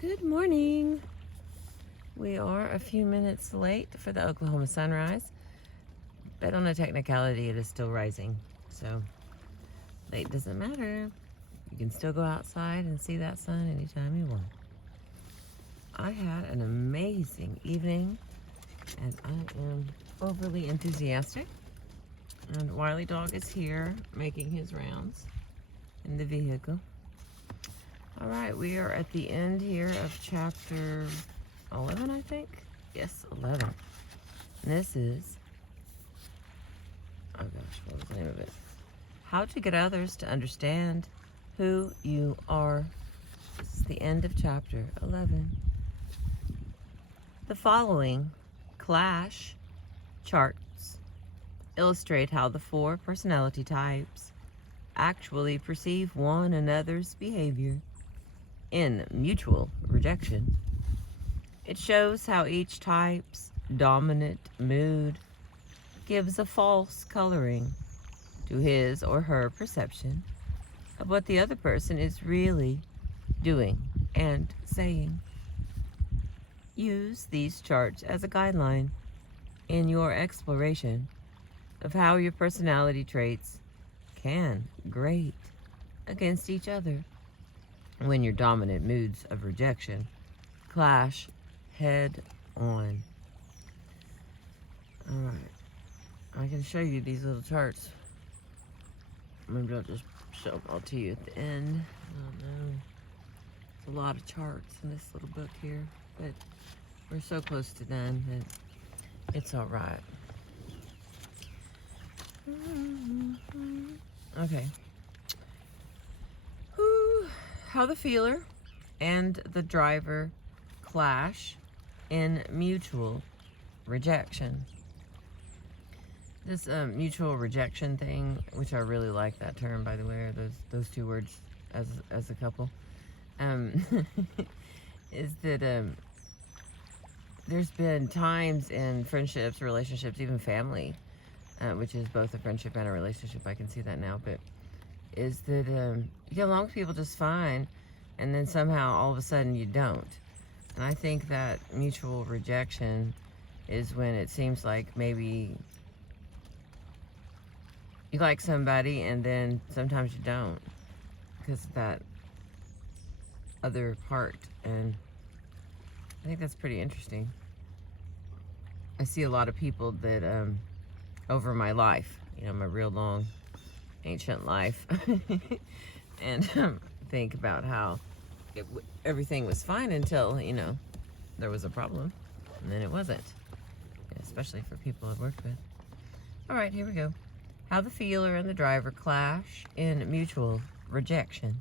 Good morning. We are a few minutes late for the Oklahoma sunrise, but on a technicality, it is still rising. So late doesn't matter. You can still go outside and see that sun anytime you want. I had an amazing evening, and I am overly enthusiastic. And Wiley Dog is here making his rounds in the vehicle. All right, we are at the end here of chapter 11, I think. Yes, 11. And this is, oh gosh, what was the name of it? How to get others to understand who you are. This is the end of chapter 11. The following clash charts illustrate how the four personality types actually perceive one another's behavior in mutual rejection. It shows how each type's dominant mood gives a false coloring to his or her perception of what the other person is really doing and saying. Use these charts as a guideline in your exploration of how your personality traits can grate against each other when your dominant moods of rejection clash head on. All right, I can show you these little charts. Maybe I'll just show them all to you at the end. I don't know. It's a lot of charts in this little book here, but we're so close to done that it's all right. Okay. How the feeler and the driver clash in mutual rejection. This mutual rejection thing, which I really like that term, by the way, those two words as a couple, is that there's been times in friendships, relationships, even family, which is both a friendship and a relationship. I can see that now, but is that you get along with people just fine, and then somehow all of a sudden you don't. And I think that mutual rejection is when it seems like maybe you like somebody and then sometimes you don't because of that other part. And I think that's pretty interesting. I see a lot of people that over my life, my real long ancient life, and think about how everything was fine until there was a problem, and then it wasn't, especially for people I've worked with. All right, here we go. How the feeler and the driver clash in mutual rejection.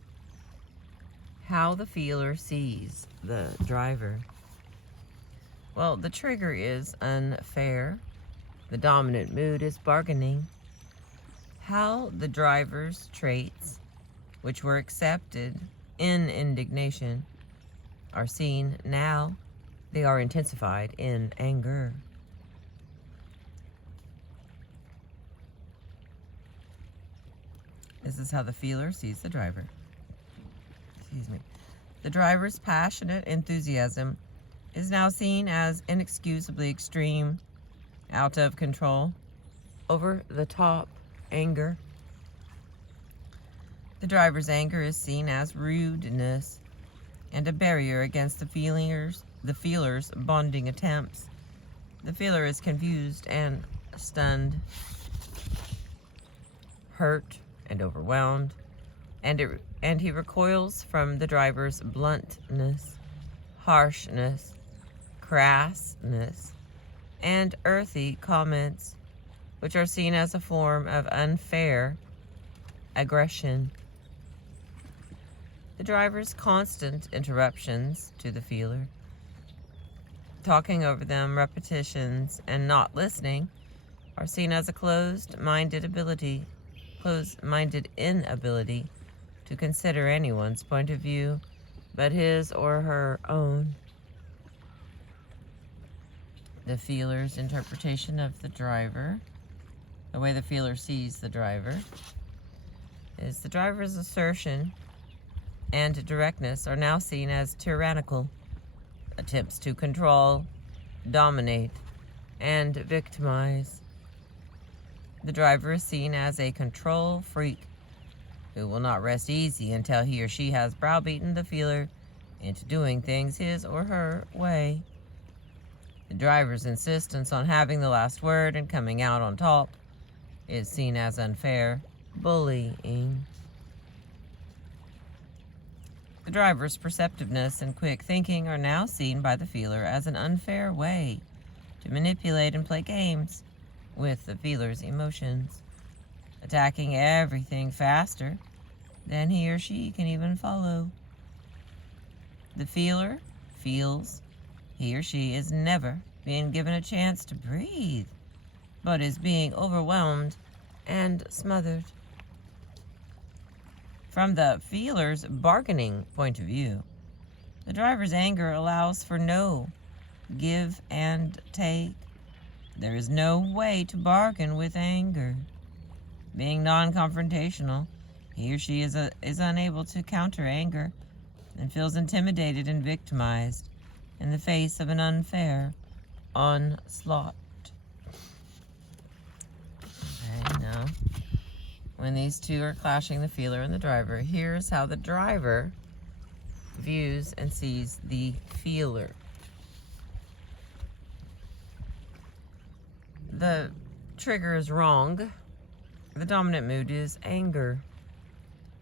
How the feeler sees the driver. Well, the trigger is unfair. The dominant mood is bargaining. How the driver's traits, which were accepted in indignation, are seen now. They are intensified in anger. This is how the feeler sees the driver. Excuse me. The driver's passionate enthusiasm is now seen as inexcusably extreme, out of control, over the top anger. The driver's anger is seen as rudeness and a barrier against the feeler's bonding attempts. The feeler is confused and stunned, hurt and overwhelmed, and he recoils from the driver's bluntness, harshness, crassness, and earthy comments, which are seen as a form of unfair aggression. The driver's constant interruptions to the feeler, talking over them, repetitions, and not listening, are seen as a closed-minded inability to consider anyone's point of view but his or her own. The feeler's interpretation of the driver, the way the feeler sees the driver, is the driver's assertion and directness are now seen as tyrannical. Attempts to control, dominate, and victimize. The driver is seen as a control freak who will not rest easy until he or she has browbeaten the feeler into doing things his or her way. The driver's insistence on having the last word and coming out on top is seen as unfair bullying. The driver's perceptiveness and quick thinking are now seen by the feeler as an unfair way to manipulate and play games with the feeler's emotions, attacking everything faster than he or she can even follow. The feeler feels he or she is never being given a chance to breathe, but is being overwhelmed and smothered. From the feeler's bargaining point of view, the driver's anger allows for no give and take. There is no way to bargain with anger. Being non-confrontational, he or she is unable to counter anger and feels intimidated and victimized in the face of an unfair onslaught. Okay, now, when these two are clashing, the feeler and the driver, here's how the driver views and sees the feeler. The trigger is wrong. The dominant mood is anger.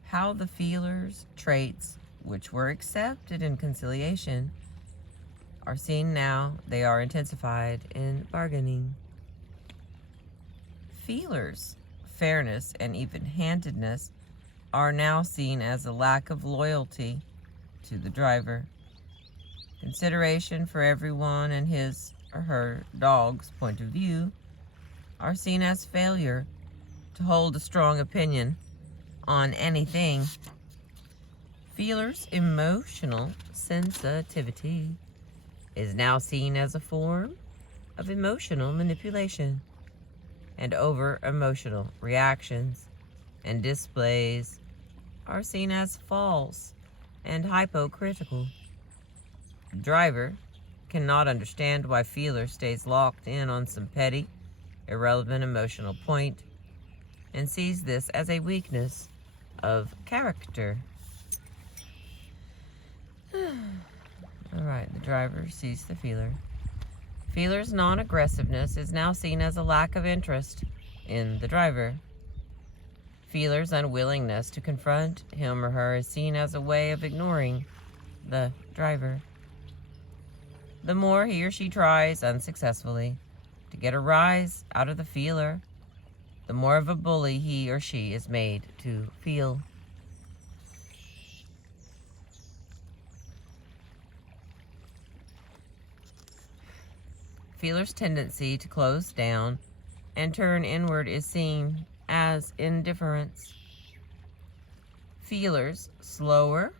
How the feeler's traits, which were accepted in conciliation, are seen now, they are intensified in bargaining. Feelers' fairness and even-handedness are now seen as a lack of loyalty to the driver. Consideration for everyone and his or her dog's point of view are seen as failure to hold a strong opinion on anything. Feelers' emotional sensitivity is now seen as a form of emotional manipulation, and over-emotional reactions and displays are seen as false and hypocritical. The driver cannot understand why feeler stays locked in on some petty, irrelevant emotional point and sees this as a weakness of character. Alright, the driver sees the feeler. Feeler's non-aggressiveness is now seen as a lack of interest in the driver. Feeler's unwillingness to confront him or her is seen as a way of ignoring the driver. The more he or she tries unsuccessfully to get a rise out of the feeler, the more of a bully he or she is made to feel. Feeler's tendency to close down and turn inward is seen as indifference. Feeler's slower,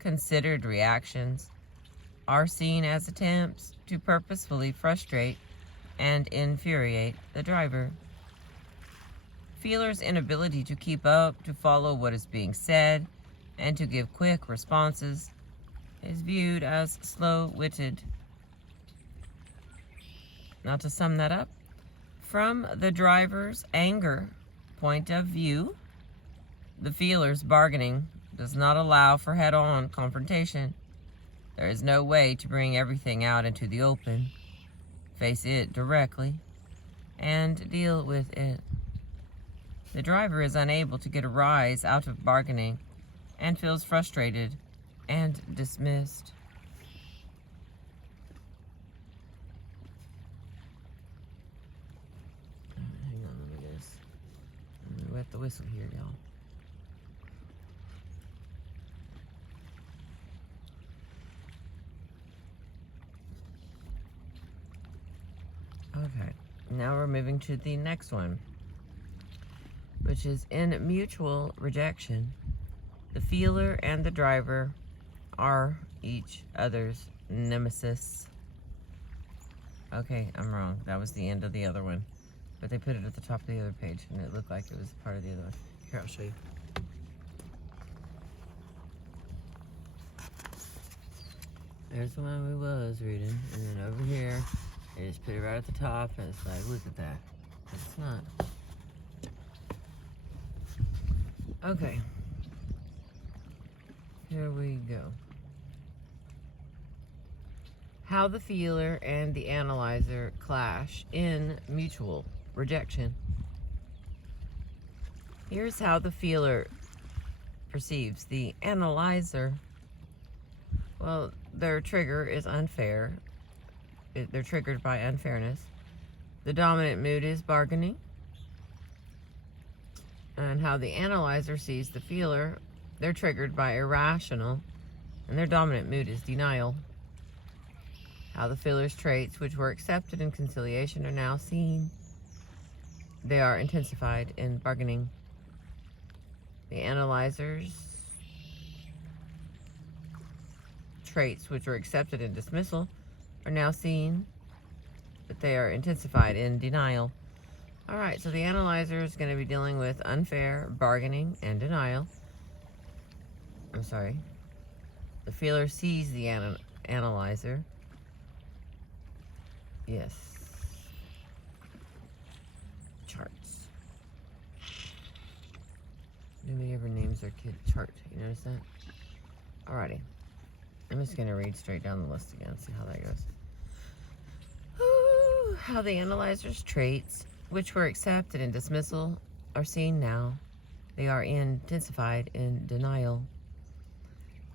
considered reactions are seen as attempts to purposefully frustrate and infuriate the driver. Feeler's inability to keep up, to follow what is being said, and to give quick responses is viewed as slow-witted. Now, to sum that up, from the driver's anger point of view, the feeler's bargaining does not allow for head-on confrontation. There is no way to bring everything out into the open, face it directly, and deal with it. The driver is unable to get a rise out of bargaining and feels frustrated and dismissed. Hang on, let me just wet the whistle here, y'all. Okay, now we're moving to the next one, which is in mutual rejection. The feeler and the driver are each other's nemesis. Okay, I'm wrong. That was the end of the other one. But they put it at the top of the other page, and it looked like it was part of the other one. Here, I'll show you. There's the one we was reading. And then over here, they just put it right at the top, and it's like, look at that. But it's not. Okay. Here we go. How the feeler and the analyzer clash in mutual rejection. Here's how the feeler perceives the analyzer. Well, their trigger is unfair. They're triggered by unfairness. The dominant mood is bargaining. And how the analyzer sees the feeler, they're triggered by irrational, and their dominant mood is denial. How the feeler's traits, which were accepted in conciliation, are now seen. They are intensified in bargaining. The analyzer's traits, which were accepted in dismissal, are now seen, but they are intensified in denial. All right, so the analyzer is going to be dealing with unfair, bargaining, and denial. I'm sorry. The feeler sees the analyzer. Yes. Charts. Nobody ever names their kid Chart. You notice that? Alrighty. I'm just going to read straight down the list again, see how that goes. Ooh, how the analyzer's traits, which were accepted in dismissal, are seen now. They are intensified in denial.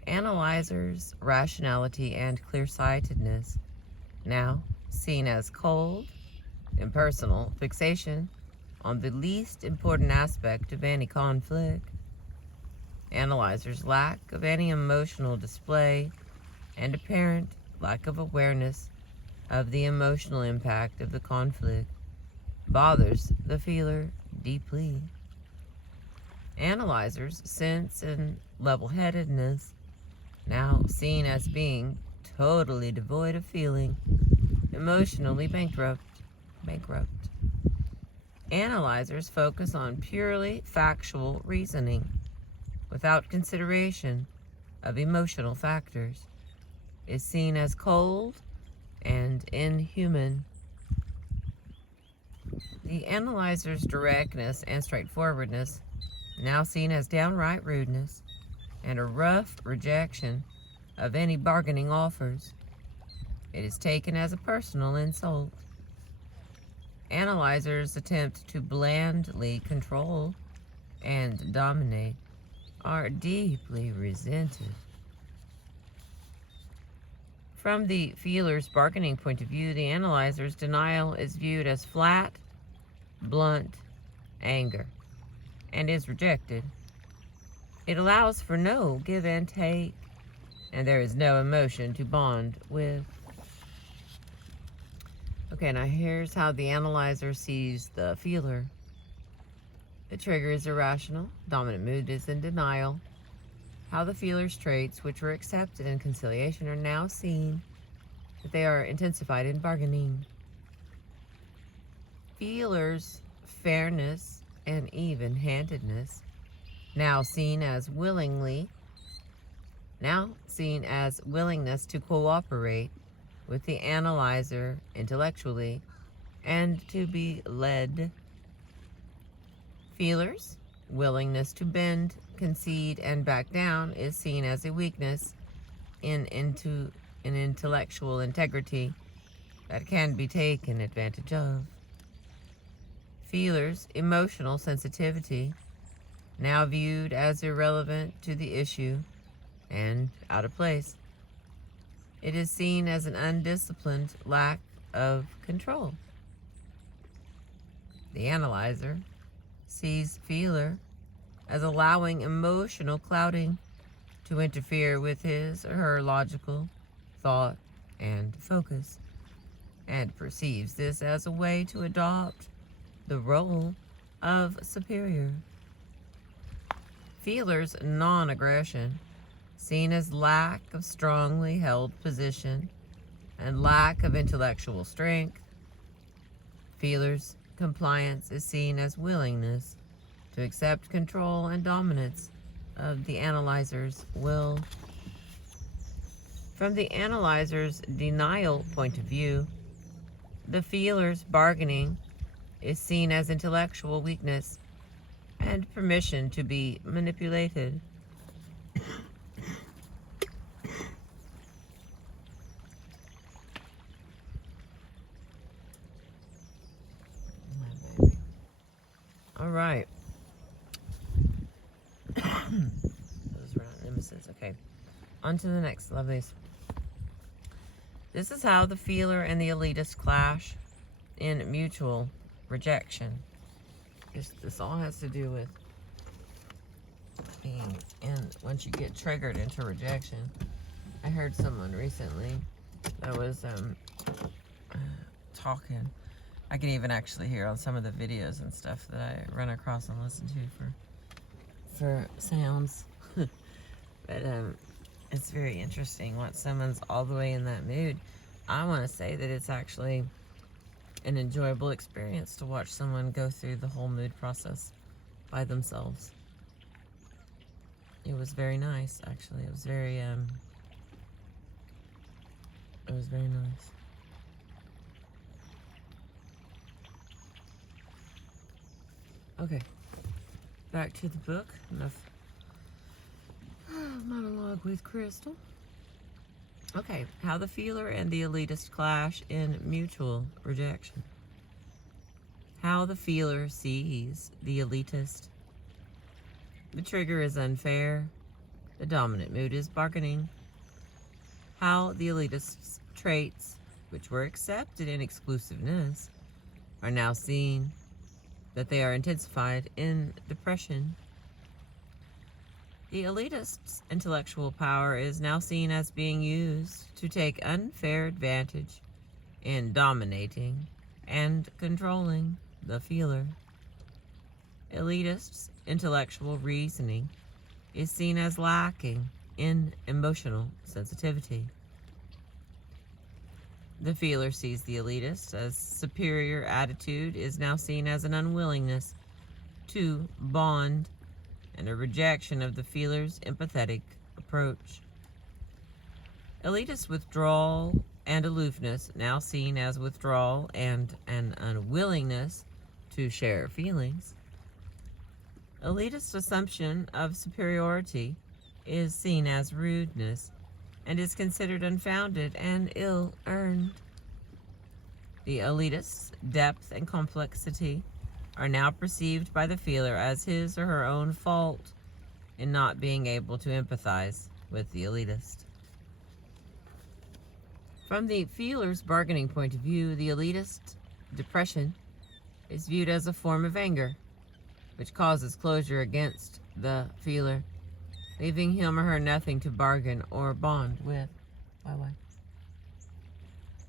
Analyzer's rationality and clear-sightedness, now seen as cold, impersonal fixation on the least important aspect of any conflict. Analyzer's lack of any emotional display and apparent lack of awareness of the emotional impact of the conflict bothers the feeler deeply. Analyzer's sense and level-headedness, now seen as being totally devoid of feeling, emotionally bankrupt. Analyzers focus on purely factual reasoning without consideration of emotional factors, is seen as cold and inhuman. The analyzer's directness and straightforwardness, now seen as downright rudeness and a rough rejection of any bargaining offers. It is taken as a personal insult. Analyzers attempt to blandly control and dominate are deeply resented. From the feeler's bargaining point of view, the analyzer's denial is viewed as flat, blunt anger and is rejected. It allows for no give and take, and there is no emotion to bond with. Okay, now here's how the analyzer sees the feeler. The trigger is irrational. Dominant mood is in denial. How the feeler's traits, which were accepted in conciliation, are now seen, that they are intensified in bargaining. Feeler's fairness and even-handedness, now seen as willingness to cooperate with the analyzer intellectually and to be led. Feeler's willingness to bend, concede, and back down is seen as a weakness in intellectual integrity that can be taken advantage of. Feeler's emotional sensitivity, now viewed as irrelevant to the issue and out of place. It is seen as an undisciplined lack of control. The analyzer sees feeler as allowing emotional clouding to interfere with his or her logical thought and focus, and perceives this as a way to adopt the role of superior. Feeler's non-aggression, seen as lack of strongly held position and lack of intellectual strength. Feeler's compliance is seen as willingness to accept control and dominance of the analyzer's will. From the analyzer's denial point of view, the feeler's bargaining is seen as intellectual weakness and permission to be manipulated. All right. Those were not nemesis. Okay. On to the next, lovelies. This is how the feeler and the elitist clash in mutual rejection. This all has to do with being, and once you get triggered into rejection. I heard someone recently that was talking. I can even actually hear on some of the videos and stuff that I run across and listen to for sounds. But it's very interesting once someone's all the way in that mood. I want to say that it's actually an enjoyable experience to watch someone go through the whole mood process by themselves. It was very nice, actually. It was very nice. Okay, back to the book. Enough monologue with Crystal. Okay, how the feeler and the elitist clash in mutual rejection. How the feeler sees the elitist. The trigger is unfair. The dominant mood is bargaining. How the elitist's traits, which were accepted in exclusiveness, are now seen that they are intensified in depression. The elitist's intellectual power is now seen as being used to take unfair advantage in dominating and controlling the feeler. Elitist's intellectual reasoning is seen as lacking in emotional sensitivity. The feeler sees the elitist as superior attitude is now seen as an unwillingness to bond and a rejection of the feeler's empathetic approach. Elitist withdrawal and aloofness now seen as withdrawal and an unwillingness to share feelings. Elitist assumption of superiority is seen as rudeness and is considered unfounded and ill-earned. The elitist's depth and complexity are now perceived by the feeler as his or her own fault in not being able to empathize with the elitist. From the feeler's bargaining point of view, the elitist depression is viewed as a form of anger, which causes closure against the feeler, leaving him or her nothing to bargain or bond with. Why?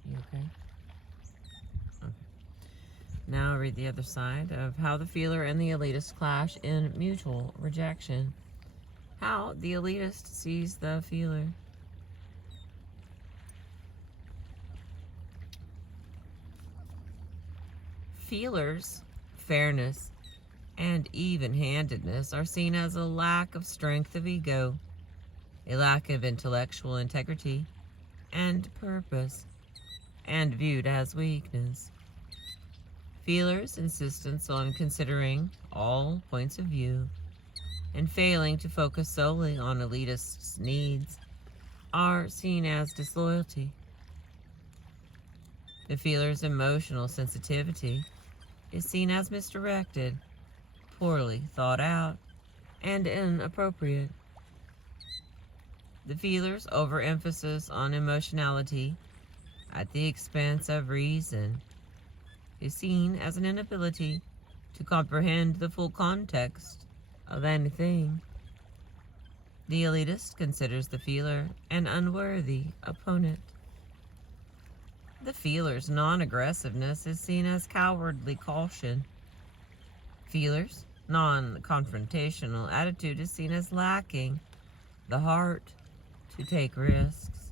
You okay? Okay. Now I'll read the other side of how the feeler and the elitist clash in mutual rejection. How the elitist sees the feeler. Feelers' fairness and even-handedness are seen as a lack of strength of ego, a lack of intellectual integrity and purpose, and viewed as weakness. Feelers' insistence on considering all points of view and failing to focus solely on elitists' needs are seen as disloyalty. The feeler's emotional sensitivity is seen as misdirected, poorly thought out, and inappropriate. The feeler's overemphasis on emotionality at the expense of reason is seen as an inability to comprehend the full context of anything. The elitist considers the feeler an unworthy opponent. The feeler's non-aggressiveness is seen as cowardly caution. Feeler's non-confrontational attitude is seen as lacking the heart to take risks.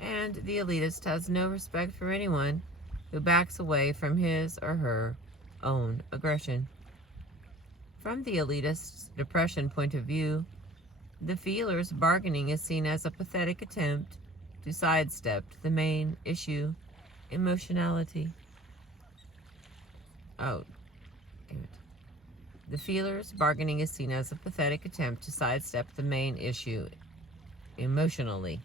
And the elitist has no respect for anyone who backs away from his or her own aggression. From the elitist's depression point of view, the feeler's bargaining is seen as a pathetic attempt to sidestep the main issue, emotionality. Oh, damn it. The feeler's bargaining is seen as a pathetic attempt to sidestep the main issue emotionally.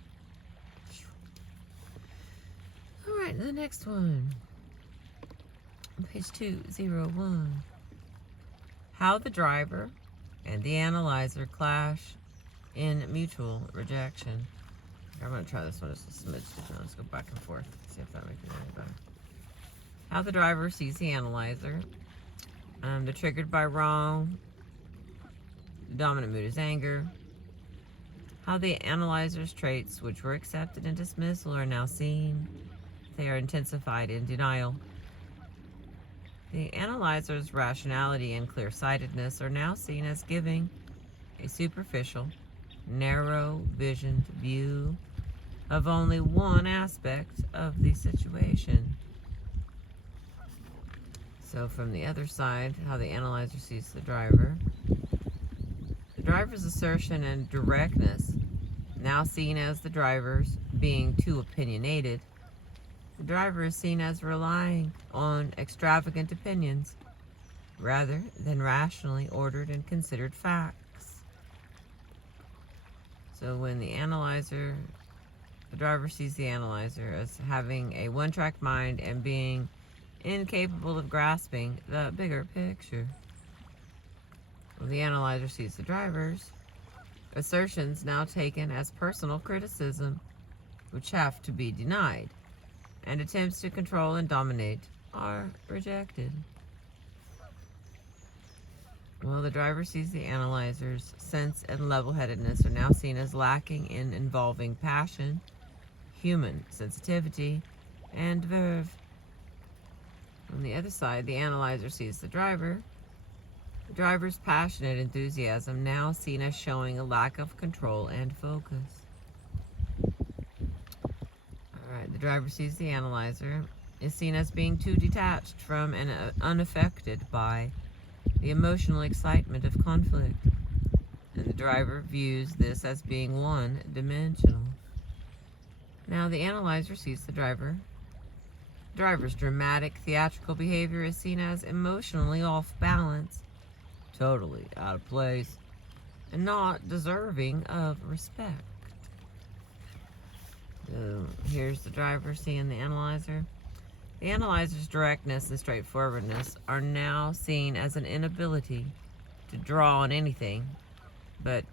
All right, the next one. Page 201. How the driver and the analyzer clash in mutual rejection. I'm going to try this one just a smidge different. Let's go back and forth. See if that makes it any better. How the driver sees the analyzer. They're triggered by wrong. The dominant mood is anger. How the analyzer's traits, which were accepted in dismissal, are now seen. They are intensified in denial. The analyzer's rationality and clear-sightedness are now seen as giving a superficial, narrow-visioned view of only one aspect of the situation. So from the other side, how the analyzer sees the driver. The driver's assertion and directness, now seen as the driver's being too opinionated. The driver is seen as relying on extravagant opinions rather than rationally ordered and considered facts. So when the driver sees the analyzer as having a one-track mind and being incapable of grasping the bigger picture. Well, the analyzer sees the driver's assertions now taken as personal criticism, which have to be denied, and attempts to control and dominate are rejected. Well, the driver sees the analyzer's sense and level-headedness are now seen as lacking in involving passion, human sensitivity, and verve. On the other side, the analyzer sees the driver. The driver's passionate enthusiasm now seen as showing a lack of control and focus. The driver sees the analyzer is seen as being too detached from and unaffected by the emotional excitement of conflict, and the driver views this as being one-dimensional. Now the analyzer sees the driver. The driver's dramatic theatrical behavior is seen as emotionally off balance, totally out of place, and not deserving of respect. So here's the driver seeing the analyzer. The analyzer's directness and straightforwardness are now seen as an inability to draw on anything but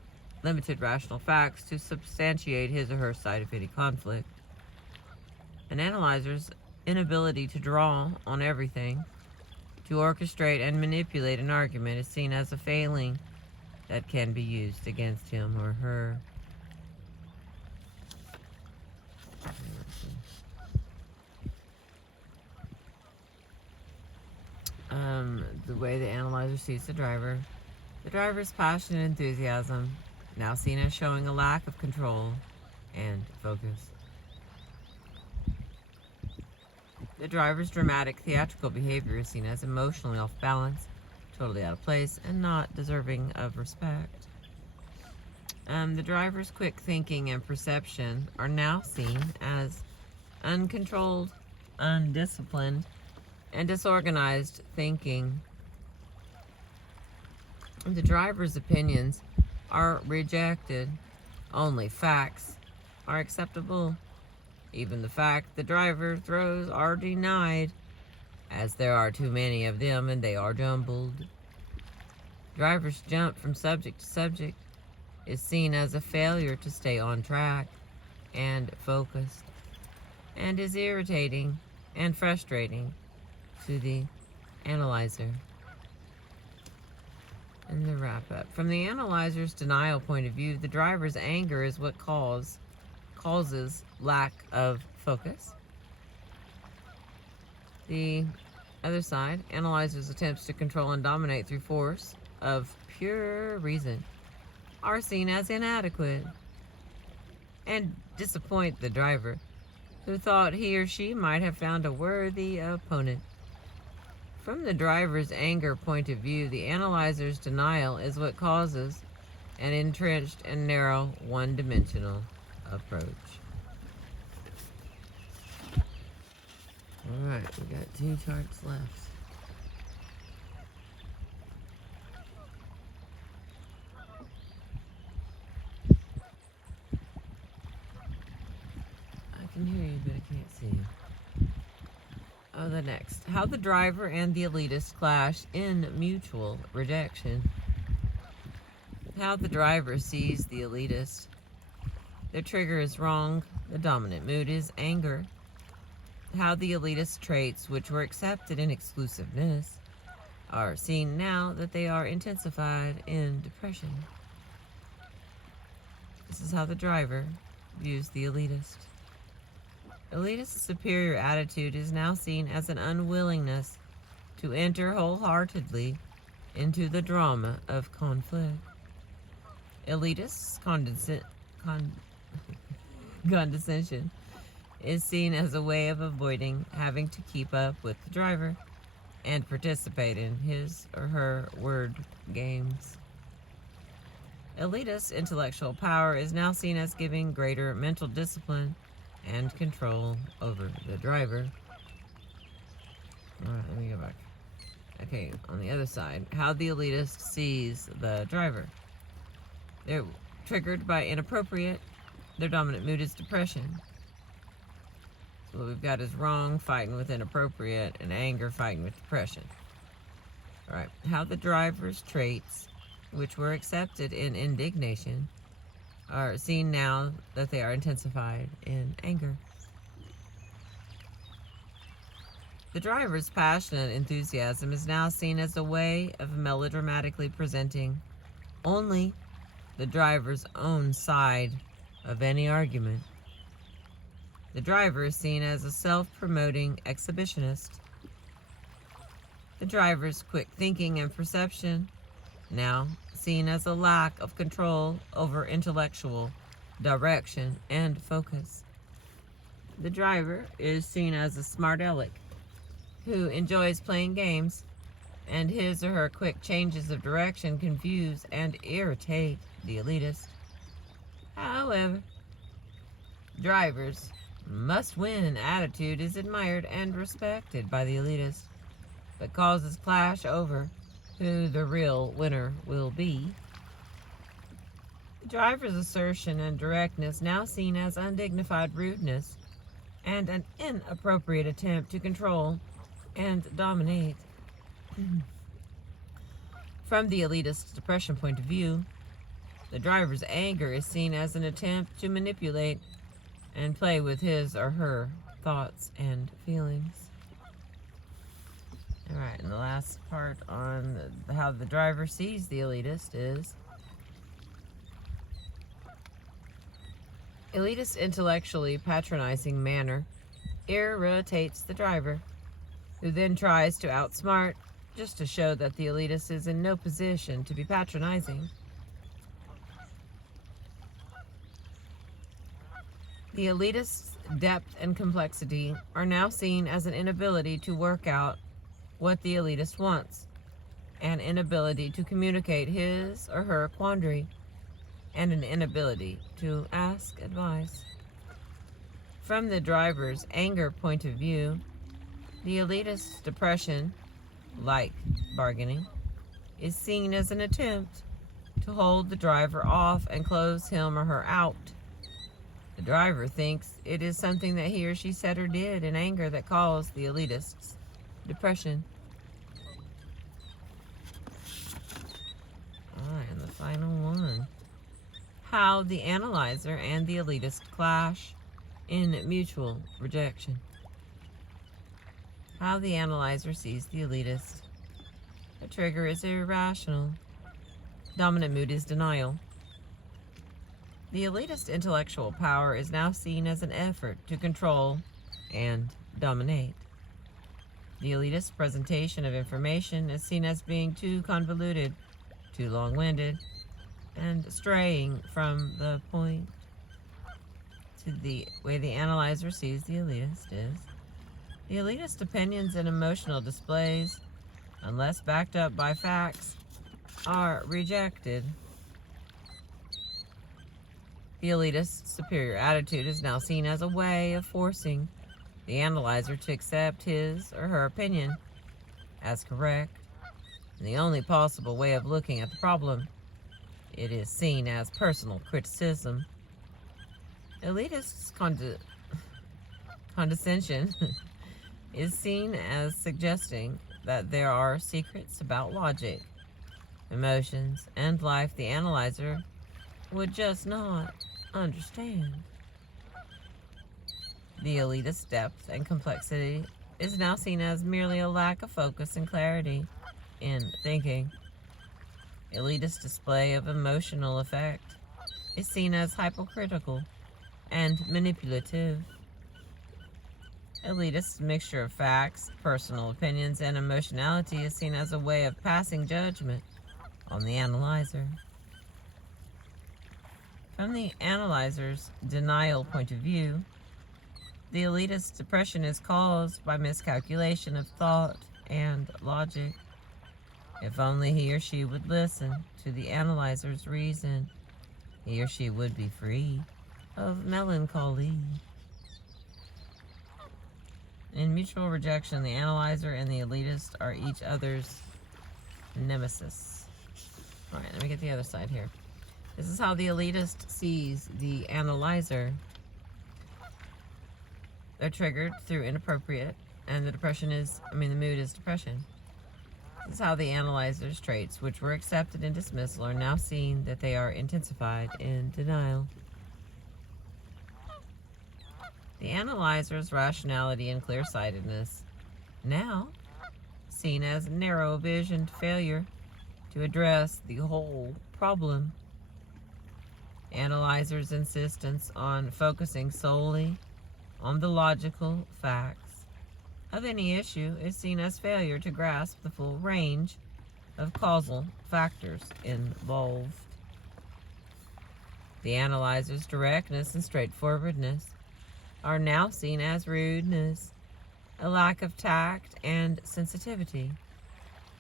limited rational facts to substantiate his or her side of any conflict. An analyzer's inability to draw on everything to orchestrate and manipulate an argument is seen as a failing that can be used against him or her. The way the analyzer sees the driver's passionate enthusiasm, now seen as showing a lack of control and focus. The driver's dramatic theatrical behavior is seen as emotionally off balance, totally out of place, and not deserving of respect. The driver's quick thinking and perception are now seen as uncontrolled, undisciplined, and disorganized thinking. The driver's opinions are rejected. Only facts are acceptable. Even the fact the driver throws are denied, as there are too many of them and they are jumbled. Driver's jump from subject to subject is seen as a failure to stay on track and focused, and is irritating and frustrating to the analyzer. And the wrap up. From the analyzer's denial point of view, the driver's anger is what causes lack of focus. The other side, analyzer's attempts to control and dominate through force of pure reason are seen as inadequate and disappoint the driver, who thought he or she might have found a worthy opponent. From the driver's anger point of view, the analyzer's denial is what causes an entrenched and narrow, one-dimensional approach. We got 2 charts left. I can hear you, but I can't see you. Oh, the next. How the driver and the elitist clash in mutual rejection. How the driver sees the elitist. Their trigger is wrong. The dominant mood is anger. How the elitist traits, which were accepted in exclusiveness, are seen now that they are intensified in depression. This is how the driver views the elitist. Elitist's superior attitude is now seen as an unwillingness to enter wholeheartedly into the drama of conflict. Elitist's condescension is seen as a way of avoiding having to keep up with the driver and participate in his or her word games. Elitist intellectual power is now seen as giving greater mental discipline and control over the driver. All right, let me go back. Okay, on the other side, how the elitist sees the driver. They're triggered by inappropriate. Their dominant mood is depression. So what we've got is wrong fighting with inappropriate and anger fighting with depression. All right, how the driver's traits, which were accepted in indignation, are seen now that they are intensified in anger. The driver's passionate enthusiasm is now seen as a way of melodramatically presenting only the driver's own side of any argument. The driver is seen as a self-promoting exhibitionist. The driver's quick thinking and perception, now seen as a lack of control over intellectual direction and focus. The driver is seen as a smart aleck who enjoys playing games, and his or her quick changes of direction confuse and irritate the elitist. However, drivers' must-win attitude is admired and respected by the elitist, but causes clash over who the real winner will be. The driver's assertion and directness now seen as undignified rudeness and an inappropriate attempt to control and dominate. From the elitist's depression point of view, the driver's anger is seen as an attempt to manipulate and play with his or her thoughts and feelings. All right, and the last part on how the driver sees the elitist is elitist intellectually patronizing manner irritates the driver, who then tries to outsmart just to show that the elitist is in no position to be patronizing. The elitist's depth and complexity are now seen as an inability to work out what the elitist wants, an inability to communicate his or her quandary, and an inability to ask advice. From the driver's anger point of view, the elitist's depression, like bargaining, is seen as an attempt to hold the driver off and close him or her out. The driver thinks it is something that he or she said or did in anger that caused the elitist's depression. Alright, and the final one. How the analyzer and the elitist clash in mutual rejection. How the analyzer sees the elitist. The trigger is irrational. Dominant mood is denial. The elitist intellectual power is now seen as an effort to control and dominate. The elitist presentation of information is seen as being too convoluted, too long-winded, and straying from the point. To the way the analyzer sees the elitist is the elitist opinions and emotional displays, unless backed up by facts, are rejected. The elitist's superior attitude is now seen as a way of forcing the analyzer to accept his or her opinion as correct, and the only possible way of looking at the problem. It is seen as personal criticism. Elitist condescension is seen as suggesting that there are secrets about logic, emotions, and life the analyzer would just not understand. The elitist depth and complexity is now seen as merely a lack of focus and clarity in thinking. Elitist display of emotional effect is seen as hypocritical and manipulative. Elitist mixture of facts, personal opinions, and emotionality is seen as a way of passing judgment on the analyzer. From the analyzer's denial point of view, the elitist depression is caused by miscalculation of thought and logic. If only he or she would listen to the analyzer's reason, he or she would be free of melancholy. In mutual rejection, the analyzer and the elitist are each other's nemesis. All right, let me get the other side here. This is how the elitist sees the analyzer. They're triggered through inappropriate, and the mood is depression. This is how the analyzer's traits, which were accepted in dismissal, are now seen that they are intensified in denial. The analyzer's rationality and clear-sightedness, now seen as narrow-visioned failure to address the whole problem. Analyzer's insistence on focusing solely on the logical facts of any issue is seen as failure to grasp the full range of causal factors involved. The analyzer's directness and straightforwardness are now seen as rudeness, a lack of tact and sensitivity,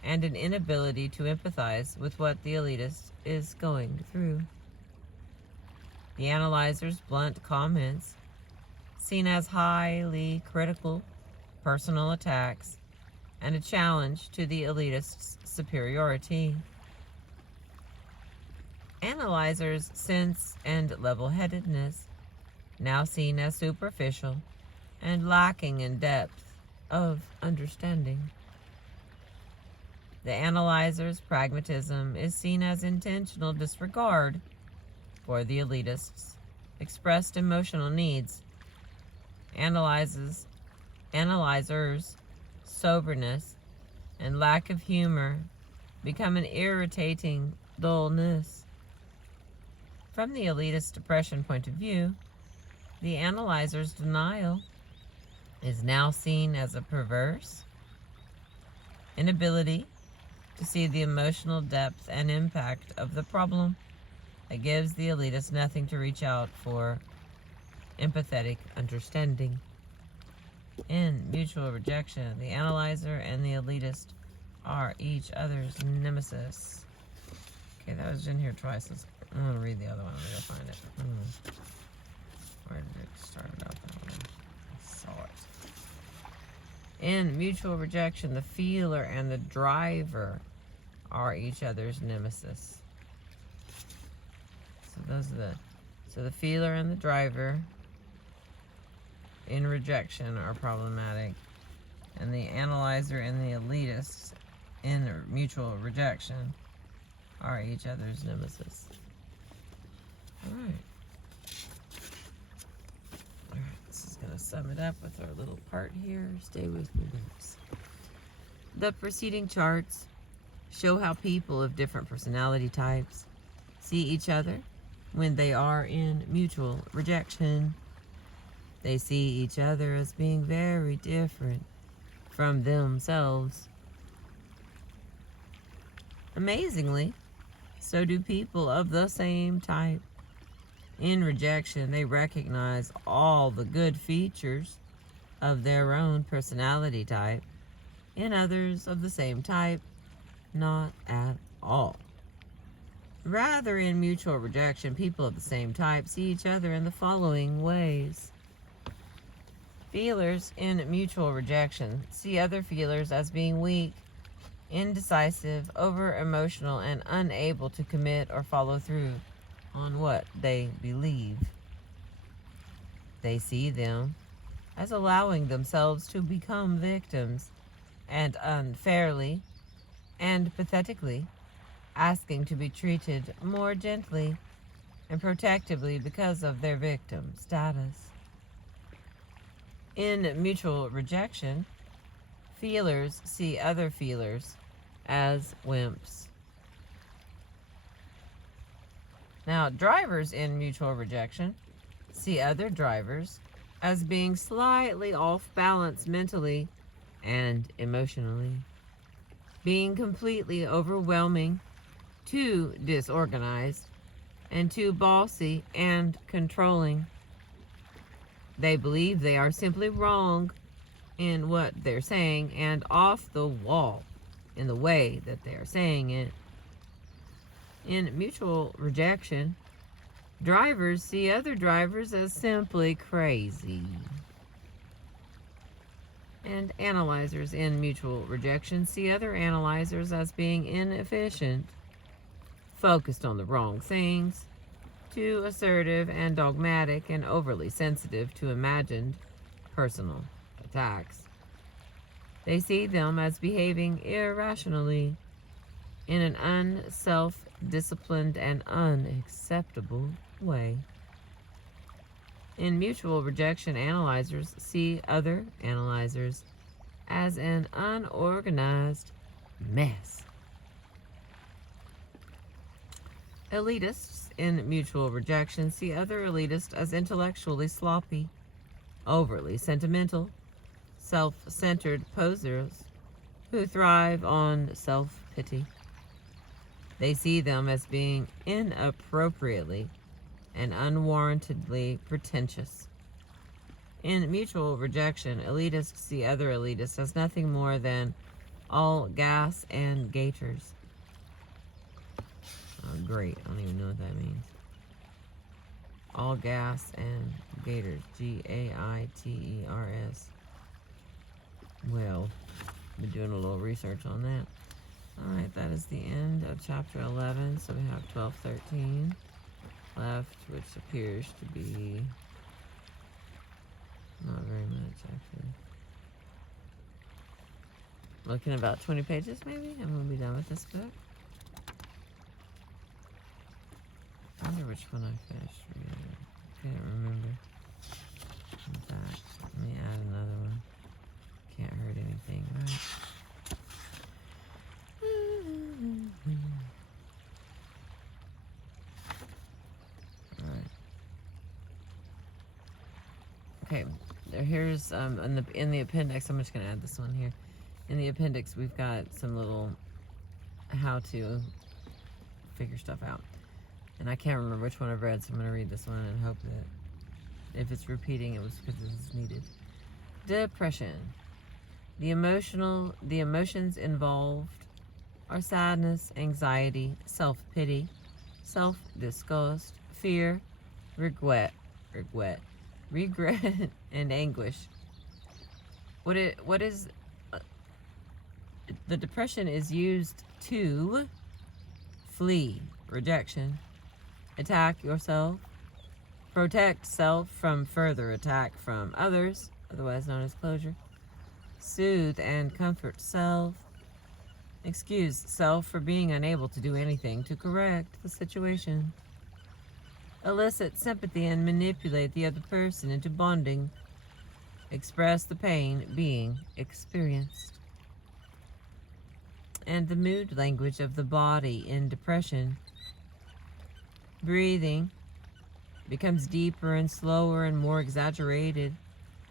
and an inability to empathize with what the elitist is going through. The analyzer's blunt comments, seen as highly critical, personal attacks, and a challenge to the elitist's superiority. Analyzer's sense and level-headedness, now seen as superficial and lacking in depth of understanding. The analyzer's pragmatism is seen as intentional disregard for the elitist's expressed emotional needs. Analyzer's soberness and lack of humor become an irritating dullness. From the elitist depression point of view, the analyzer's denial is now seen as a perverse inability to see the emotional depth and impact of the problem that gives the elitist nothing to reach out for empathetic understanding. In mutual rejection, the analyzer and the elitist are each other's nemesis. Okay, that was in here twice. I'm going to read the other one. I'm going to find it. Where did it start out that one? I saw it. In mutual rejection, the feeler and the driver are each other's nemesis. So the feeler and the driver in rejection are problematic, and the analyzer and the elitist in mutual rejection are each other's nemesis. Alright, this is going to sum it up with our little part here. Stay with me, guys. The preceding charts show how people of different personality types see each other when they are in mutual rejection. They see each other as being very different from themselves. Amazingly, so do people of the same type. In rejection, they recognize all the good features of their own personality type. In others of the same type, not at all. Rather, in mutual rejection, people of the same type see each other in the following ways. Feelers in mutual rejection see other feelers as being weak, indecisive, over-emotional, and unable to commit or follow through on what they believe. They see them as allowing themselves to become victims and unfairly and pathetically asking to be treated more gently and protectively because of their victim status. In mutual rejection, feelers see other feelers as wimps. Now, drivers in mutual rejection see other drivers as being slightly off balance mentally and emotionally, being completely overwhelming, too disorganized, and too bossy and controlling. They believe they are simply wrong in what they're saying and off the wall in the way that they are saying it. In mutual rejection, drivers see other drivers as simply crazy. And analyzers in mutual rejection see other analyzers as being inefficient, focused on the wrong things, too assertive and dogmatic, and overly sensitive to imagined personal attacks. They see them as behaving irrationally in an unself-disciplined and unacceptable way. In mutual rejection, analyzers see other analyzers as an unorganized mess. Elitists in mutual rejection see other elitists as intellectually sloppy, overly sentimental, self-centered posers who thrive on self-pity. They see them as being inappropriately and unwarrantedly pretentious. In mutual rejection, elitists see other elitists as nothing more than all gas and gaiters. Oh, great. I don't even know what that means. All gas and gators. Gaiters. Well, been doing a little research on that. Alright, that is the end of chapter 11. So we have 12, 13 left, which appears to be not very much, actually. Looking about 20 pages, maybe? I'm going to be done with this book. I wonder which one I finished reading. I can't remember. In fact, let me add another one. Can't hurt anything, right? Alright. Okay, here's in the appendix, I'm just going to add this one here. In the appendix, we've got some little how to figure stuff out. And I can't remember which one I've read, so I'm going to read this one and hope that if it's repeating, it was because this is needed. Depression. The emotions involved are sadness, anxiety, self-pity, self-disgust, fear, regret, and anguish. What is the depression is used to flee rejection, attack yourself, protect self from further attack from others, otherwise known as closure, soothe and comfort self, excuse self for being unable to do anything to correct the situation, elicit sympathy and manipulate the other person into bonding, express the pain being experienced. And the mood language of the body in depression. Breathing becomes deeper and slower and more exaggerated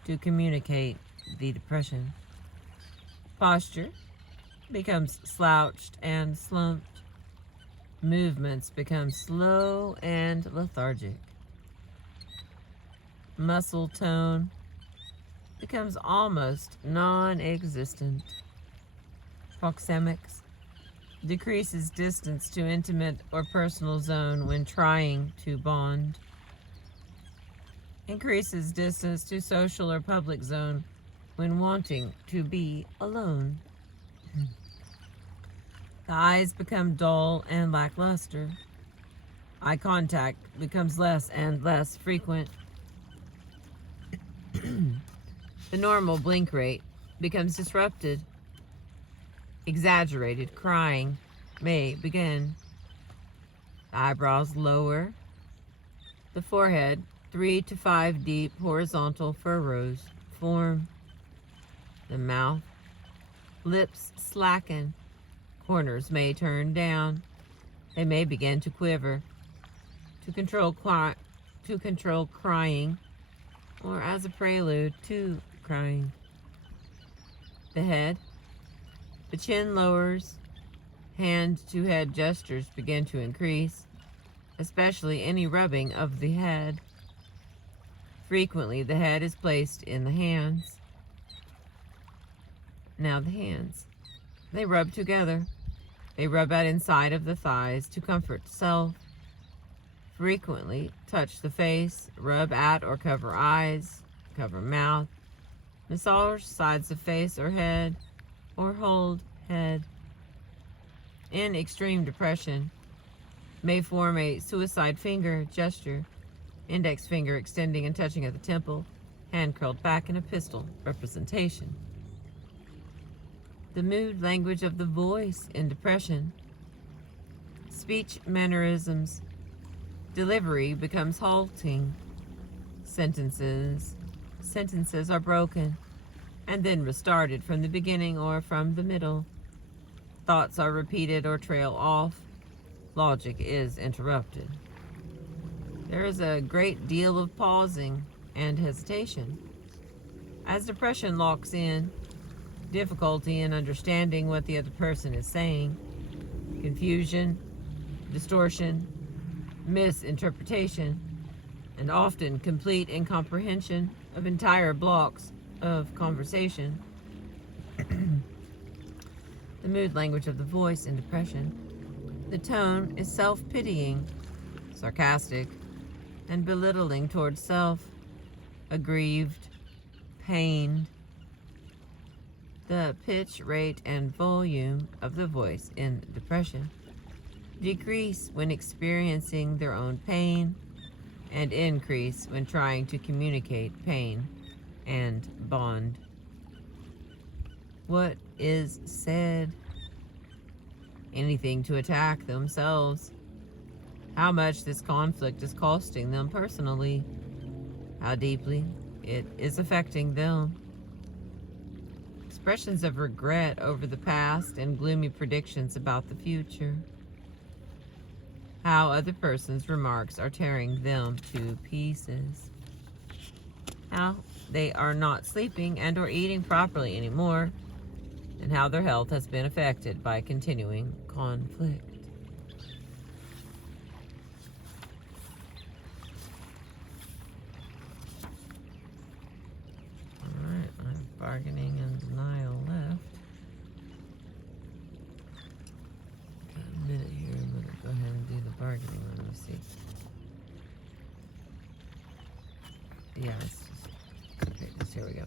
to communicate the depression. Posture becomes slouched and slumped. Movements become slow and lethargic. Muscle tone becomes almost non-existent. Proxemics decreases distance to intimate or personal zone when trying to bond. increases distance to social or public zone when wanting to be alone. The eyes become dull and lackluster. Eye contact becomes less and less frequent. The normal blink rate becomes disrupted. Exaggerated crying may begin. The eyebrows lower. The forehead, 3 to 5 deep horizontal furrows form. The mouth, lips slacken. Corners may turn down. They may begin to quiver. To control crying, or as a prelude to crying. The head, the chin lowers. Hand-to-head gestures begin to increase, especially any rubbing of the head. Frequently, the head is placed in the hands. Now the hands. They rub together. They rub out inside of the thighs to comfort self. Frequently, touch the face, rub at or cover eyes, cover mouth, massage sides of face or head, or hold head. In extreme depression, may form a suicide finger gesture, index finger extending and touching at the temple, hand curled back in a pistol representation. The mood language of the voice in depression. Speech mannerisms. Delivery becomes halting. Sentences are broken and then restarted from the beginning or from the middle. Thoughts are repeated or trail off. Logic is interrupted. There is a great deal of pausing and hesitation. As depression locks in, difficulty in understanding what the other person is saying, confusion, distortion, misinterpretation, and often complete incomprehension of entire blocks of conversation. The mood language of the voice in depression. The tone is self-pitying, sarcastic, and belittling towards self, aggrieved, pained. The pitch, rate, and volume of the voice in depression decrease when experiencing their own pain and increase when trying to communicate pain and bond. What is said? Anything to attack themselves. How much this conflict is costing them personally. How deeply it is affecting them. Expressions of regret over the past and gloomy predictions about the future. How other person's remarks are tearing them to pieces. How they are not sleeping and or eating properly anymore, and how their health has been affected by continuing conflict. Alright, I have bargaining and denial left. Got a minute here, I'm going to go ahead and do the bargaining. Let me see. Yeah, it's just, okay, here we go.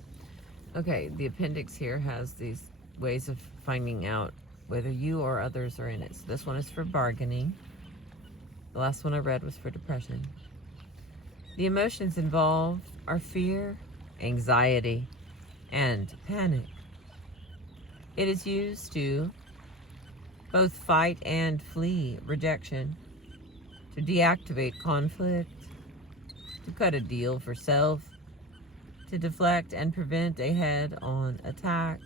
Okay, the appendix here has these ways of finding out whether you or others are in it. So this one is for bargaining. The last one I read was for depression. The emotions involved are fear, anxiety, and panic. It is used to both fight and flee rejection, to deactivate conflict, to cut a deal for self, to deflect and prevent a head-on attack,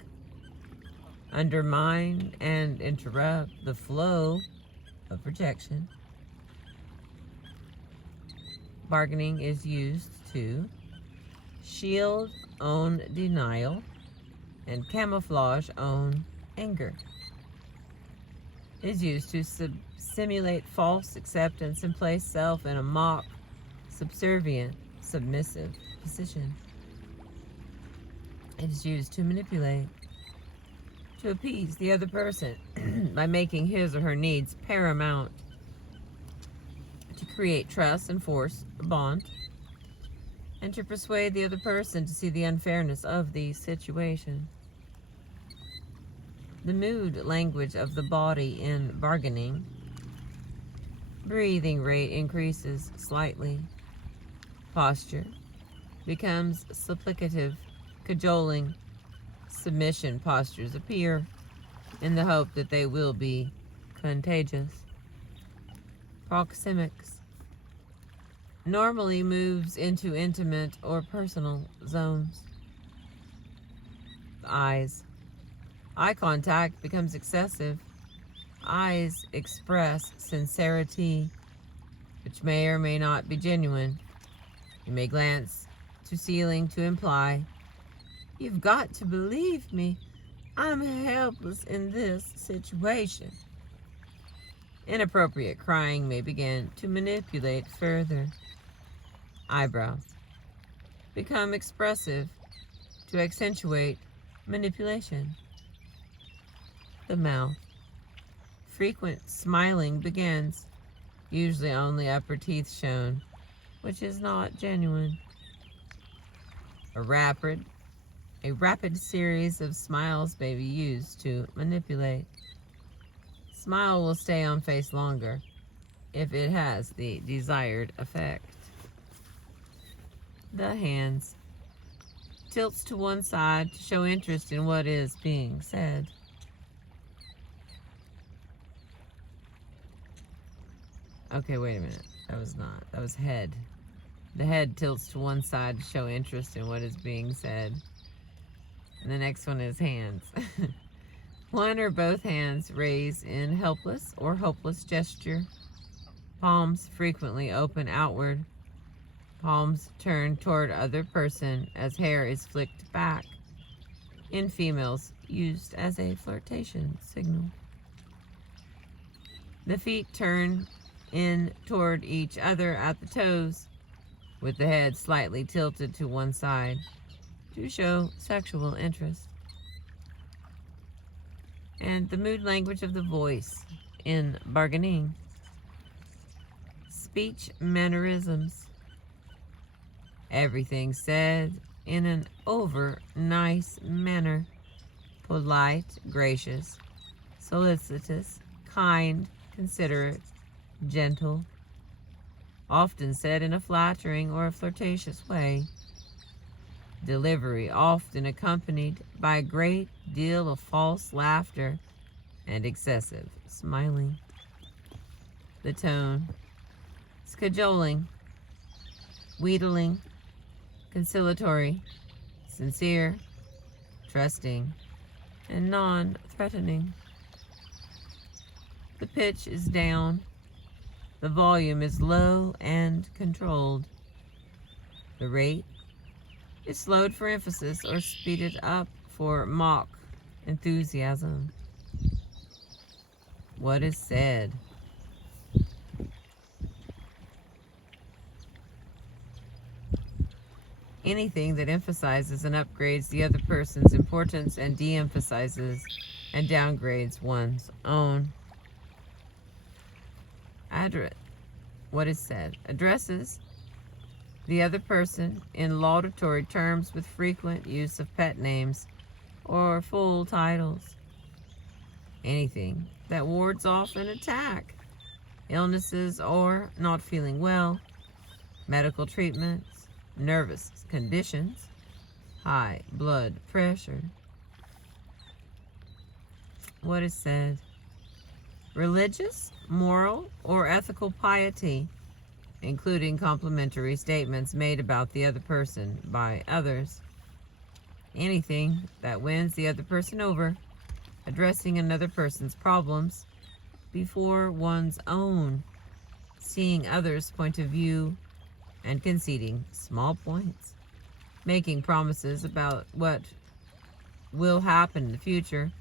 undermine and interrupt the flow of protection. Bargaining is used to shield own denial and camouflage own anger. It is used to simulate false acceptance and place self in a mock, subservient, submissive position. It is used to manipulate, to appease the other person by making his or her needs paramount, to create trust and force a bond, and to persuade the other person to see the unfairness of the situation. The mood language of the body in bargaining. Breathing rate increases slightly. Posture becomes supplicative, cajoling. Submission postures appear in the hope that they will be contagious. Proxemics normally moves into intimate or personal zones. Eyes. Eye contact becomes excessive. Eyes express sincerity, which may or may not be genuine. You may glance to ceiling to imply, "You've got to believe me. I'm helpless in this situation." Inappropriate crying may begin to manipulate further. Eyebrows become expressive to accentuate manipulation. The mouth. Frequent smiling begins, usually only upper teeth shown, which is not genuine. A rapid series of smiles may be used to manipulate. Smile will stay on face longer if it has the desired effect. The hands. Tilts to one side to show interest in what is being said. Okay, wait a minute. That was head. The head tilts to one side to show interest in what is being said. And the next one is hands. One or both hands raised in helpless or hopeless gesture. Palms frequently open outward. Palms turned toward other person as hair is flicked back. In females, used as a flirtation signal. The feet turn in toward each other at the toes, with the head slightly tilted to one side to show sexual interest. And the mood language of the voice in bargaining. Speech mannerisms. Everything said in an over nice manner. Polite, gracious, solicitous, kind, considerate, gentle. Often said in a flattering or a flirtatious way. Delivery often accompanied by a great deal of false laughter and excessive smiling. The tone. Cajoling, wheedling, conciliatory, sincere, trusting, and non-threatening. The pitch is down. The volume is low and controlled. The rate is slowed for emphasis or speeded up for mock enthusiasm. What is said? Anything that emphasizes and upgrades the other person's importance and de-emphasizes and downgrades one's own. What is said? Addresses the other person in laudatory terms with frequent use of pet names or full titles. Anything that wards off an attack, illnesses or not feeling well, medical treatments, nervous conditions, high blood pressure. What is said? Religious, moral, or ethical piety, including complimentary statements made about the other person by others. Anything that wins the other person over, addressing another person's problems before one's own, seeing others' point of view and conceding small points, making promises about what will happen in the future.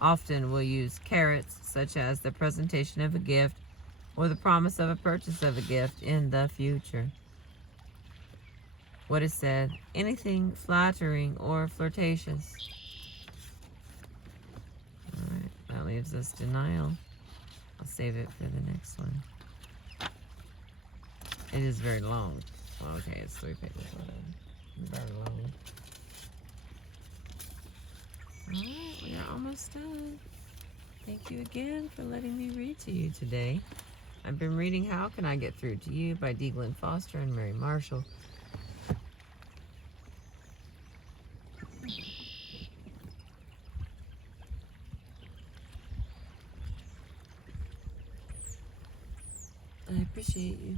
Often will use carrots, such as the presentation of a gift or the promise of a purchase of a gift in the future. What is said? Anything flattering or flirtatious. Alright, that leaves us denial. I'll save it for the next one. It is very long. Well, okay, it's 3 pages. Whatever. Leave that alone. Alright, we are almost done. Thank you again for letting me read to you today. I've been reading How Can I Get Through to You by D. Glenn Foster and Mary Marshall. I appreciate you.